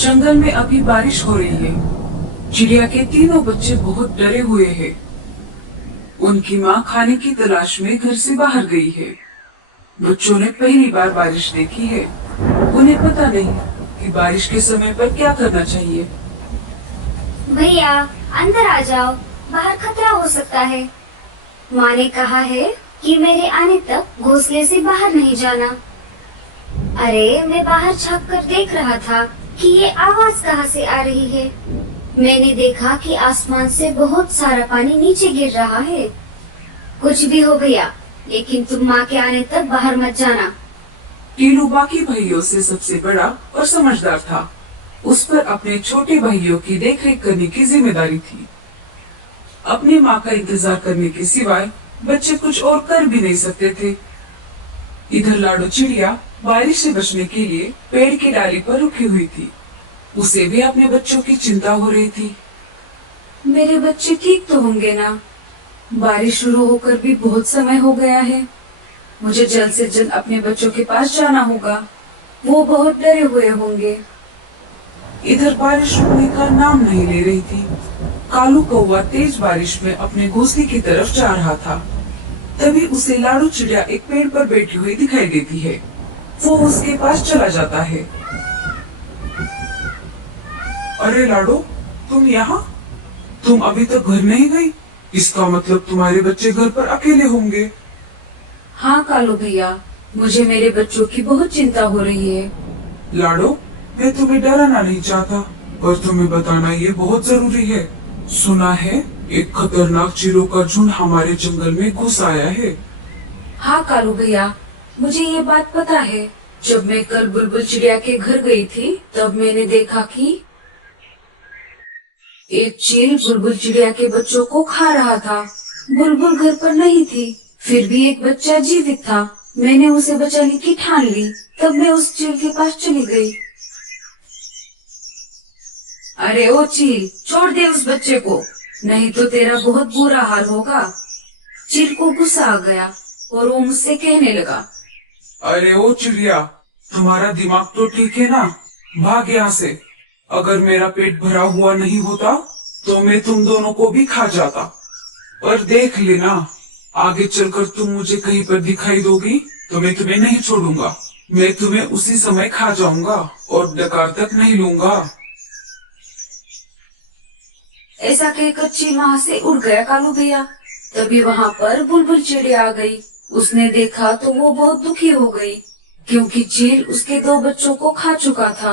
जंगल में अभी बारिश हो रही है। चिड़िया के तीनों बच्चे बहुत डरे हुए हैं। उनकी माँ खाने की तलाश में घर से बाहर गई है। बच्चों ने पहली बार बारिश देखी है। उन्हें पता नहीं कि बारिश के समय पर क्या करना चाहिए। भैया, अंदर आ जाओ, बाहर खतरा हो सकता है। माँ ने कहा है कि मेरे आने तक घोंसले से बाहर नहीं जाना। अरे, मैं बाहर झाँक कर देख रहा था कि ये आवाज कहाँ से आ रही है। मैंने देखा कि आसमान से बहुत सारा पानी नीचे गिर रहा है। कुछ भी हो गया, लेकिन तुम माँ के आने तक बाहर मत जाना। टीलू बाकी भाइयों से सबसे बड़ा और समझदार था। उस पर अपने छोटे भाइयों की देखरेख करने की जिम्मेदारी थी। अपनी माँ का इंतजार करने के सिवाय बच्चे कुछ और कर भी नहीं सकते थे। इधर लाडो चिड़िया बारिश से बचने के लिए पेड़ की डाली पर रुकी हुई थी। उसे भी अपने बच्चों की चिंता हो रही थी। मेरे बच्चे ठीक तो होंगे ना? बारिश शुरू होकर भी बहुत समय हो गया है। मुझे जल्द से जल्द अपने बच्चों के पास जाना होगा। वो बहुत डरे हुए होंगे। इधर बारिश रुकने का नाम नहीं ले रही थी। कालू कौवा तेज बारिश में अपने घोंसले की तरफ जा रहा था। तभी उसे लाडो चिड़िया एक पेड़ पर बैठी हुई दिखाई देती है। वो उसके पास चला जाता है। अरे लाडो, तुम यहाँ? तुम अभी तक घर नहीं गई? इसका मतलब तुम्हारे बच्चे घर पर अकेले होंगे। हाँ कालू भैया, मुझे मेरे बच्चों की बहुत चिंता हो रही है। लाडो, मैं तुम्हें डराना नहीं चाहता, पर तुम्हें बताना ये बहुत जरूरी है। सुना है एक खतरनाक चीलों का झुंड हमारे जंगल में घुस आया है। हाँ कालू भैया, मुझे ये बात पता है। जब मैं कल बुलबुल चिड़िया के घर गई थी, तब मैंने देखा कि एक चील बुलबुल चिड़िया के बच्चों को खा रहा था। बुलबुल घर पर नहीं थी, फिर भी एक बच्चा जीवित था। मैंने उसे बचाने की ठान ली। तब मैं उस चील के पास चली गई। अरे ओ चील, छोड़ दे उस बच्चे को, नहीं तो तेरा बहुत बुरा हाल होगा। चील को गुस्सा आ गया और वो मुझसे कहने लगा, अरे ओ चिड़िया, तुम्हारा दिमाग तो ठीक है ना? भाग यहाँ से। अगर मेरा पेट भरा हुआ नहीं होता तो मैं तुम दोनों को भी खा जाता। पर देख लेना, आगे चलकर तुम मुझे कहीं पर दिखाई दोगी तो मैं तुम्हें नहीं छोड़ूंगा। मैं तुम्हें उसी समय खा जाऊंगा और डकार तक नहीं लूंगा। ऐसा कहकर चील वहाँ से उड़ गया कालू भैया। तभी वहाँ पर बुलबुल चिड़िया आ गई। उसने देखा तो वो बहुत दुखी हो गई, क्योंकि चील उसके दो बच्चों को खा चुका था।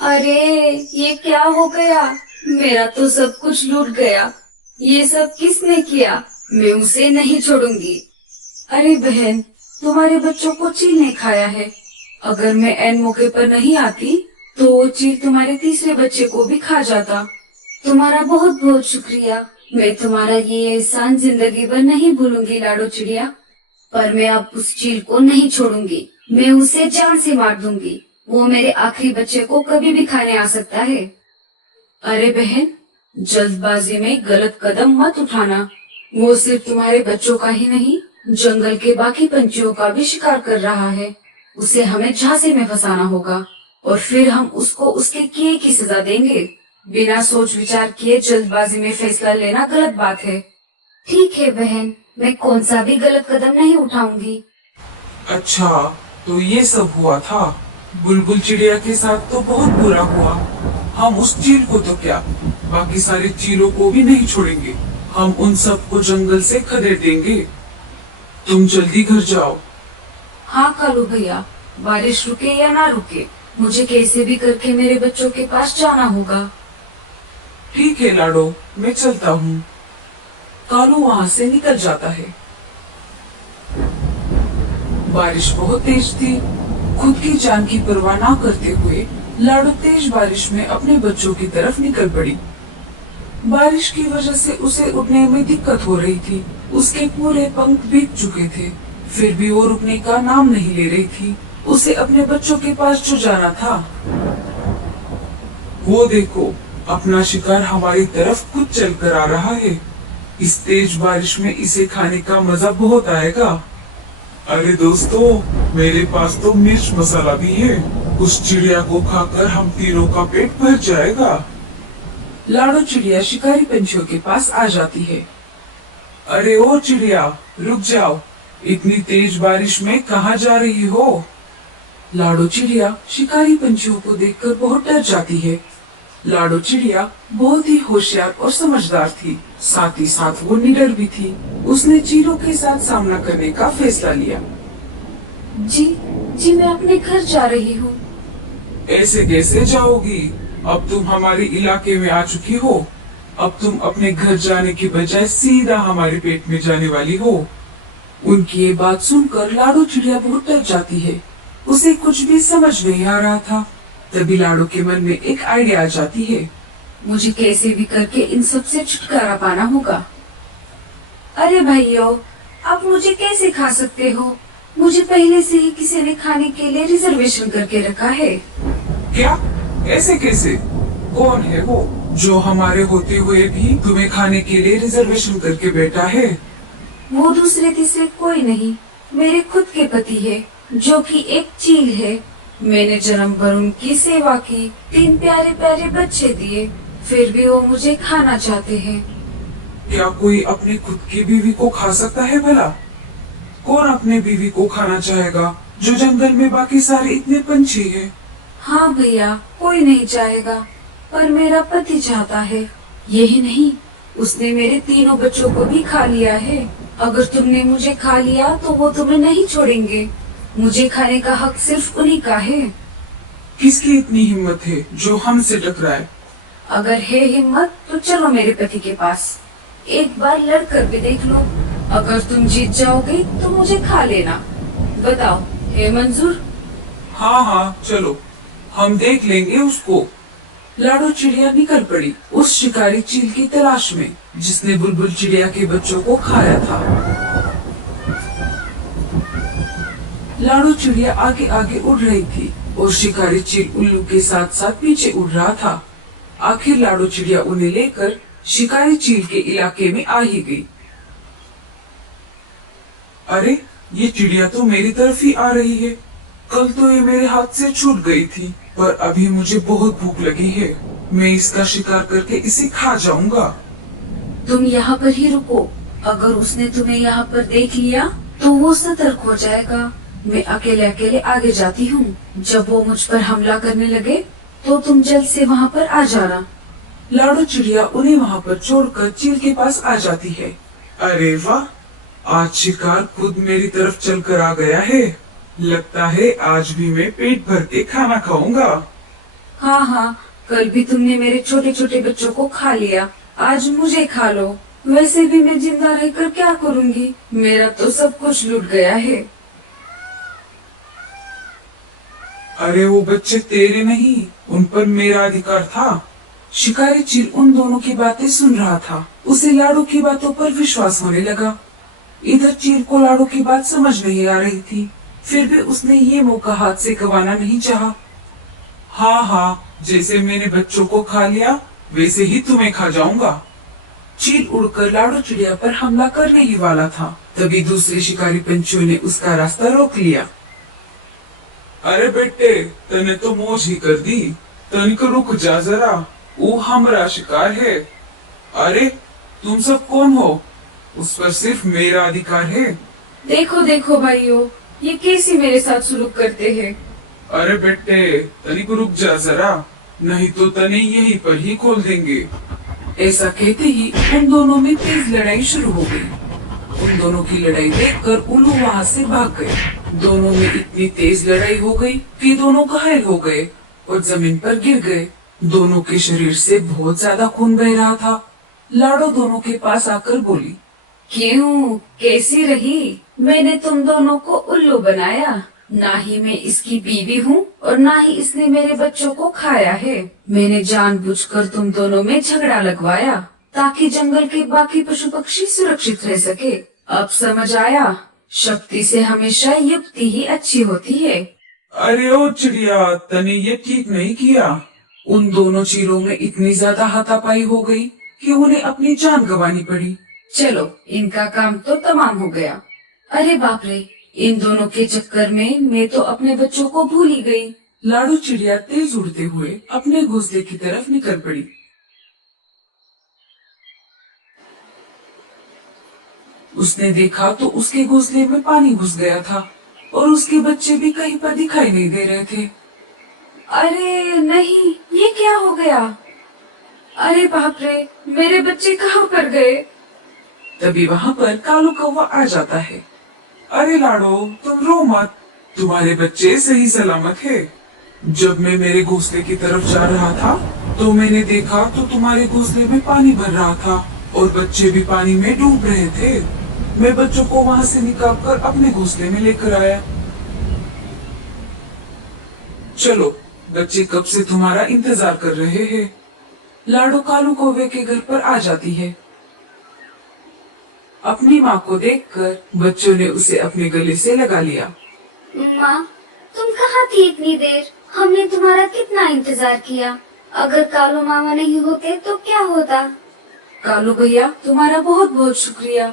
अरे ये क्या हो गया? मेरा तो सब कुछ लूट गया। ये सब किसने किया? मैं उसे नहीं छोड़ूंगी। अरे बहन, तुम्हारे बच्चों को चील ने खाया है। अगर मैं ऐन मौके पर नहीं आती तो वो चील तुम्हारे तीसरे बच्चे को भी खा जाता। तुम्हारा बहुत बहुत शुक्रिया। मैं तुम्हारा ये एहसान जिंदगी भर नहीं भूलूंगी लाडो चिड़िया। पर मैं अब उस चील को नहीं छोड़ूंगी। मैं उसे जान से मार दूंगी। वो मेरे आखिरी बच्चे को कभी भी खाने आ सकता है। अरे बहन, जल्दबाजी में गलत कदम मत उठाना। वो सिर्फ तुम्हारे बच्चों का ही नहीं, जंगल के बाकी पंछियों का भी शिकार कर रहा है। उसे हमें झांसे में फंसाना होगा और फिर हम उसको उसके किए की सजा देंगे। बिना सोच विचार किए जल्दबाजी में फैसला लेना गलत बात है। ठीक है बहन, मैं कौन सा भी गलत कदम नहीं उठाऊंगी। अच्छा, तो ये सब हुआ था। बुलबुल चिड़िया के साथ तो बहुत बुरा हुआ। हम उस चील को तो क्या, बाकी सारे चीलों को भी नहीं छोड़ेंगे। हम उन सबको जंगल से खदेड़ देंगे। तुम जल्दी घर जाओ। हाँ कालू भैया, बारिश रुके या ना रुके, मुझे कैसे भी करके मेरे बच्चों के पास जाना होगा। ठीक है लाडो, मैं चलता हूँ। कालू वहाँ से निकल जाता है। बारिश बहुत तेज थी। खुद की जान की परवाह न करते हुए लाडो तेज बारिश में अपने बच्चों की तरफ निकल पड़ी। बारिश की वजह से उसे उठने में दिक्कत हो रही थी। उसके पूरे पंख भीग चुके थे, फिर भी वो रुकने का नाम नहीं ले रही थी। उसे अपने बच्चों के पास जो जाना था। वो देखो, अपना शिकार हमारी तरफ खुद चल कर आ रहा है। इस तेज बारिश में इसे खाने का मजा बहुत आएगा। अरे दोस्तों, मेरे पास तो मिर्च मसाला भी है। उस चिड़िया को खाकर हम तीनों का पेट भर जाएगा। लाडो चिड़िया शिकारी पंछियों के पास आ जाती है। अरे ओ चिड़िया, रुक जाओ, इतनी तेज बारिश में कहाँ जा रही हो? लाडो चिड़िया शिकारी पंछियों को देखकर बहुत डर जाती है। लाडो चिड़िया बहुत ही होशियार और समझदार थी, साथ ही साथ वो निडर भी थी। उसने चीलों के साथ सामना करने का फैसला लिया। जी मैं अपने घर जा रही हूँ। ऐसे कैसे जाओगी? अब तुम हमारे इलाके में आ चुकी हो। अब तुम अपने घर जाने के बजाय सीधा हमारे पेट में जाने वाली हो। उनकी ये बात सुनकर लाडो चिड़िया बहुत डर जाती है। उसे कुछ भी समझ नहीं आ रहा था। तभी लाडो के मन में एक आइडिया आ जाती है। मुझे कैसे भी करके इन सब से छुटकारा पाना होगा। अरे भाइयों, आप मुझे कैसे खा सकते हो? मुझे पहले से ही किसी ने खाने के लिए रिजर्वेशन करके रखा है। क्या? ऐसे कैसे? कौन है वो जो हमारे होते हुए भी तुम्हें खाने के लिए रिजर्वेशन करके बैठा है? वो दूसरे तीसरे कोई नहीं, मेरे खुद के पति है, जो कि एक चील है। मैंने जन्म भर उनकी सेवा की, 3 प्यारे प्यारे बच्चे दिए, फिर भी वो मुझे खाना चाहते हैं। क्या कोई अपनी खुद की बीवी को खा सकता है भला? कौन अपने बीवी को खाना चाहेगा जो जंगल में बाकी सारे इतने पंछी हैं? हाँ भैया, कोई नहीं चाहेगा, पर मेरा पति चाहता है। यही नहीं, उसने मेरे तीनों बच्चों को भी खा लिया है। अगर तुमने मुझे खा लिया तो वो तुम्हें नहीं छोड़ेंगे। मुझे खाने का हक सिर्फ उन्हीं का है। किसकी इतनी हिम्मत है जो हमसे टकराए? अगर है हिम्मत तो चलो मेरे पति के पास, एक बार लड़कर भी देख लो। अगर तुम जीत जाओगे तो मुझे खा लेना। बताओ, है मंजूर? हाँ हाँ, चलो, हम देख लेंगे उसको। लाडो चिड़िया निकल पड़ी उस शिकारी चील की तलाश में, जिसने बुलबुल चिड़िया के बच्चों को खाया था। लाडो चिड़िया आगे आगे उड़ रही थी और शिकारी चील उल्लू के साथ साथ पीछे उड़ रहा था। आखिर लाडो चिड़िया उन्हें लेकर शिकारी चील के इलाके में आ ही गई। अरे, ये चिड़िया तो मेरी तरफ ही आ रही है। कल तो ये मेरे हाथ से छूट गई थी, पर अभी मुझे बहुत भूख लगी है। मैं इसका शिकार करके इसे खा जाऊंगा। तुम यहाँ पर ही रुको। अगर उसने तुम्हें यहाँ पर देख लिया तो वो सतर्क हो जाएगा। मैं अकेले अकेले आगे जाती हूँ। जब वो मुझ पर हमला करने लगे तो तुम जल्द से वहाँ पर आ जाना। लाडो चिड़िया उन्हें वहाँ पर छोड़कर चील के पास आ जाती है। अरे वाह, आज शिकार खुद मेरी तरफ चलकर आ गया है। लगता है आज भी मैं पेट भर के खाना खाऊंगा। हाँ, कल भी तुमने मेरे छोटे छोटे बच्चों को खा लिया, आज मुझे खा लो। वैसे भी मैं जिंदा रहकर क्या करूँगी? मेरा तो सब कुछ लूट गया है। अरे वो बच्चे तेरे नहीं, उन पर मेरा अधिकार था। शिकारी चील उन दोनों की बातें सुन रहा था। उसे लाडो की बातों पर विश्वास होने लगा। इधर चील को लाडो की बात समझ नहीं आ रही थी, फिर भी उसने ये मौका हाथ से गंवाना नहीं चाहा। हाँ, जैसे मैंने बच्चों को खा लिया वैसे ही तुम्हें खा जाऊंगा। चील उड़कर लाडो चिड़िया पर हमला करने ही वाला था, तभी दूसरे शिकारी पंछियों ने उसका रास्ता रोक लिया। अरे बेटे, तने तो मौज ही कर दी। तनिक रुक जा जरा, वो हमारा शिकार है। अरे तुम सब कौन हो? उस पर सिर्फ मेरा अधिकार है। देखो देखो भाइयों, ये कैसे मेरे साथ सुलूक करते हैं। अरे बेटे, तनिक रुक जा जरा, नहीं तो तने यहीं पर ही खोल देंगे। ऐसा कहते ही उन दोनों में तेज लड़ाई शुरू हो गई। उन दोनों की लड़ाई देखकर उल्लू वहाँ से भाग गए। दोनों में इतनी तेज लड़ाई हो गई कि दोनों घायल हो गए और जमीन पर गिर गए। दोनों के शरीर से बहुत ज्यादा खून बह रहा था। लाडो दोनों के पास आकर बोली, क्यों, कैसी रही? मैंने तुम दोनों को उल्लू बनाया। ना ही मैं इसकी बीवी हूँ और ना ही इसने मेरे बच्चों को खाया है। मैंने जानबूझकर तुम दोनों में झगड़ा लगवाया ताकि जंगल के बाकी पशु पक्षी सुरक्षित रह सके। अब समझ आया, शक्ति से हमेशा युक्ति ही अच्छी होती है। अरे ओ चिड़िया, तने ये ठीक नहीं किया। उन दोनों चीलों में इतनी ज्यादा हाथापाई हो गई कि उन्हें अपनी जान गंवानी पड़ी। चलो, इनका काम तो तमाम हो गया। अरे बाप रे, इन दोनों के चक्कर में मैं तो अपने बच्चों को भूल ही गई। लाडू चिड़िया तेज उड़ते हुए अपने घोंसले की तरफ निकल पड़ी। उसने देखा तो उसके घोंसले में पानी घुस गया था और उसके बच्चे भी कहीं पर दिखाई नहीं दे रहे थे। अरे नहीं, ये क्या हो गया? अरे बाप रे, मेरे बच्चे कहाँ पर गए? तभी वहाँ पर कालू कौवा आ जाता है। अरे लाडो, तुम रो मत, तुम्हारे बच्चे सही सलामत है। जब मैं मेरे घोंसले की तरफ जा रहा था तो मैंने देखा तो तुम्हारे घोंसले में पानी भर रहा था और बच्चे भी पानी में डूब रहे थे। मैं बच्चों को वहाँ से निकालकर अपने घोंसले में लेकर आया। चलो, बच्चे कब से तुम्हारा इंतजार कर रहे हैं। लाडो कालू कौवे के घर पर आ जाती है। अपनी माँ को देखकर बच्चों ने उसे अपने गले से लगा लिया। माँ, तुम कहाँ थी इतनी देर? हमने तुम्हारा कितना इंतजार किया। अगर कालू मामा नहीं होते तो क्या होता? कालू भैया, तुम्हारा बहुत बहुत शुक्रिया।